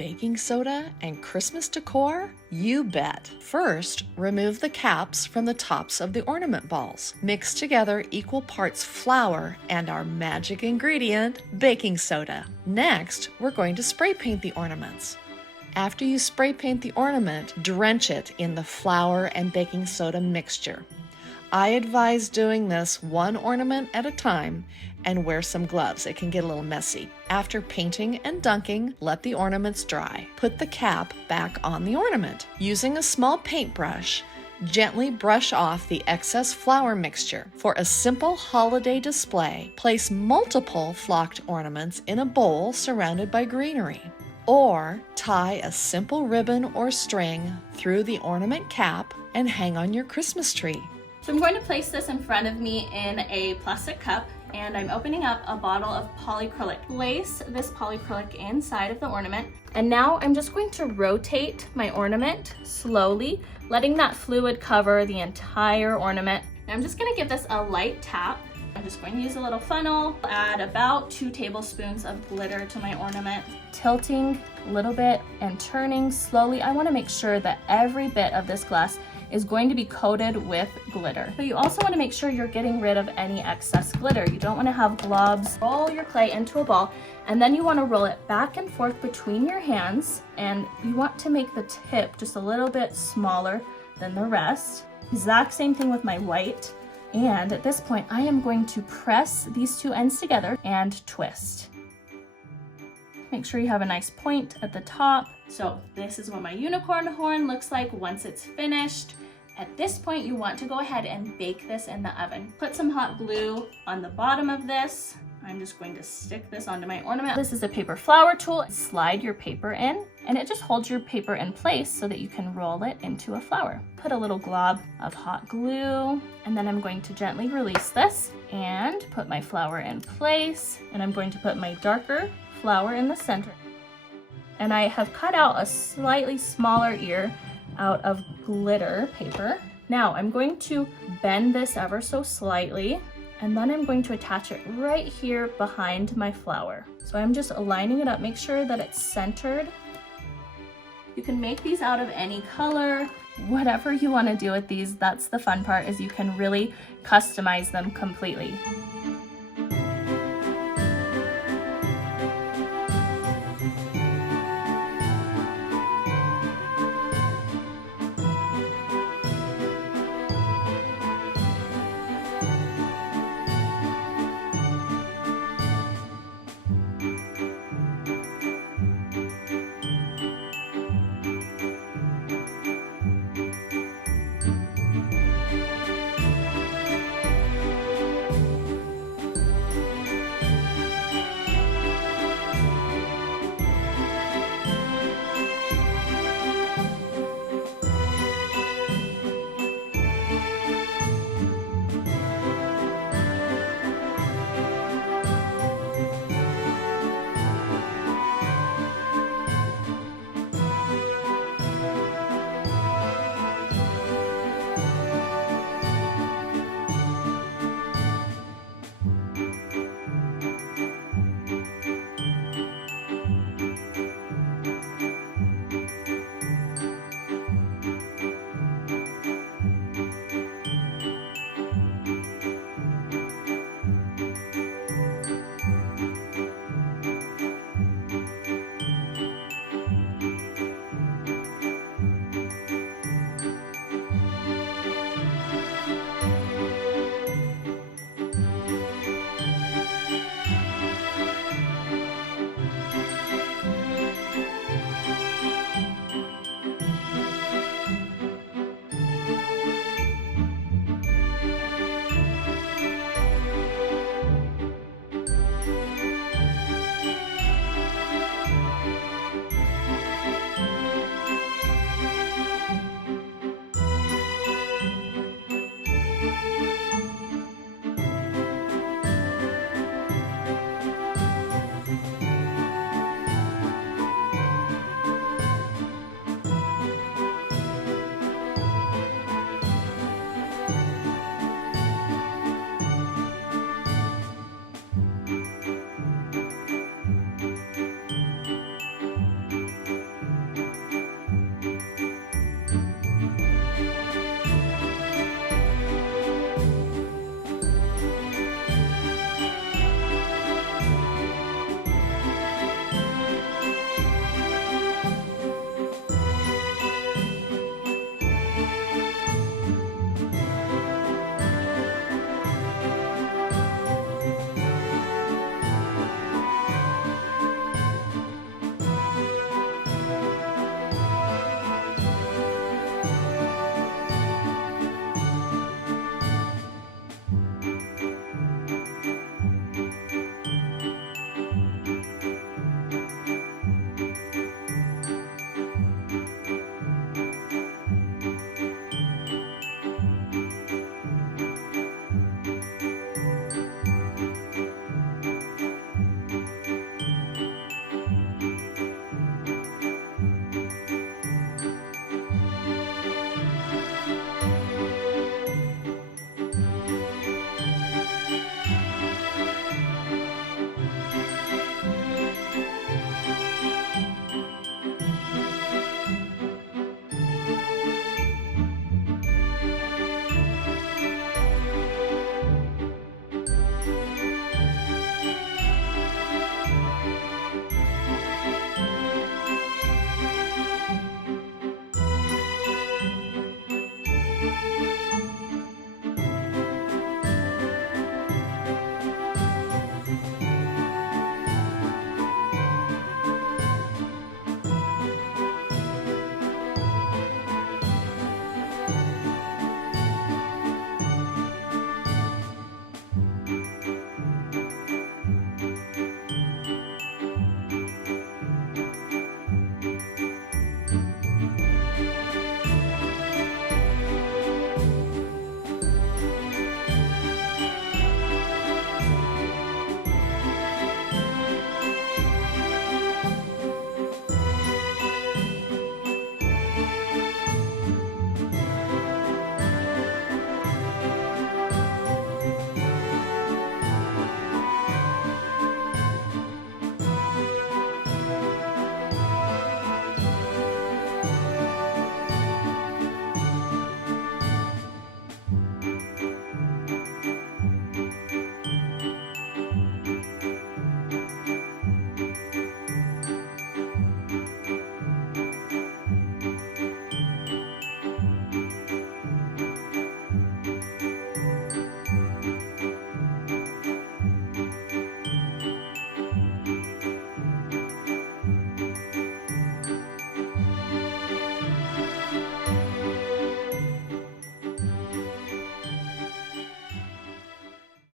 baking soda and Christmas decor? You bet. First, remove the caps from the tops of the ornament balls. Mix together equal parts flour and our magic ingredient, baking soda. Next, we're going to spray paint the ornaments. After you spray paint the ornament, drench it in the flour and baking soda mixture. I advise doing this one ornament at a time and wear some gloves. It can get a little messy. After painting and dunking, let the ornaments dry. Put the cap back on the ornament. Using a small paintbrush, gently brush off the excess flour mixture. For a simple holiday display, place multiple flocked ornaments in a bowl surrounded by greenery. Or tie a simple ribbon or string through the ornament cap and hang on your Christmas tree. So I'm going to place this in front of me in a plastic cup, and I'm opening up a bottle of polyacrylic. Place this polyacrylic inside of the ornament, and now I'm just going to rotate my ornament slowly, letting that fluid cover the entire ornament. And I'm just going to give this a light tap. I'm just going to use a little funnel, add about 2 tablespoons of glitter to my ornament. Tilting a little bit and turning slowly. I want to make sure that every bit of this glass is going to be coated with glitter. But you also want to make sure you're getting rid of any excess glitter. You don't want to have globs. Roll your clay into a ball, and then you want to roll it back and forth between your hands, and you want to make the tip just a little bit smaller than the rest. Exact same thing with my white. And at this point, I am going to press these 2 ends together and twist. Make sure you have a nice point at the top. So this is what my unicorn horn looks like once it's finished. At this point, you want to go ahead and bake this in the oven. Put some hot glue on the bottom of this. I'm just going to stick this onto my ornament. This is a paper flower tool. Slide your paper in, and it just holds your paper in place so that you can roll it into a flower. Put a little glob of hot glue, and then I'm going to gently release this and put my flower in place. And I'm going to put my darker flower in the center. And I have cut out a slightly smaller ear out of glitter paper. Now I'm going to bend this ever so slightly, and then I'm going to attach it right here behind my flower. So I'm just lining it up, make sure that it's centered. You can make these out of any color, whatever you want to do with these. That's the fun part, is you can really customize them completely.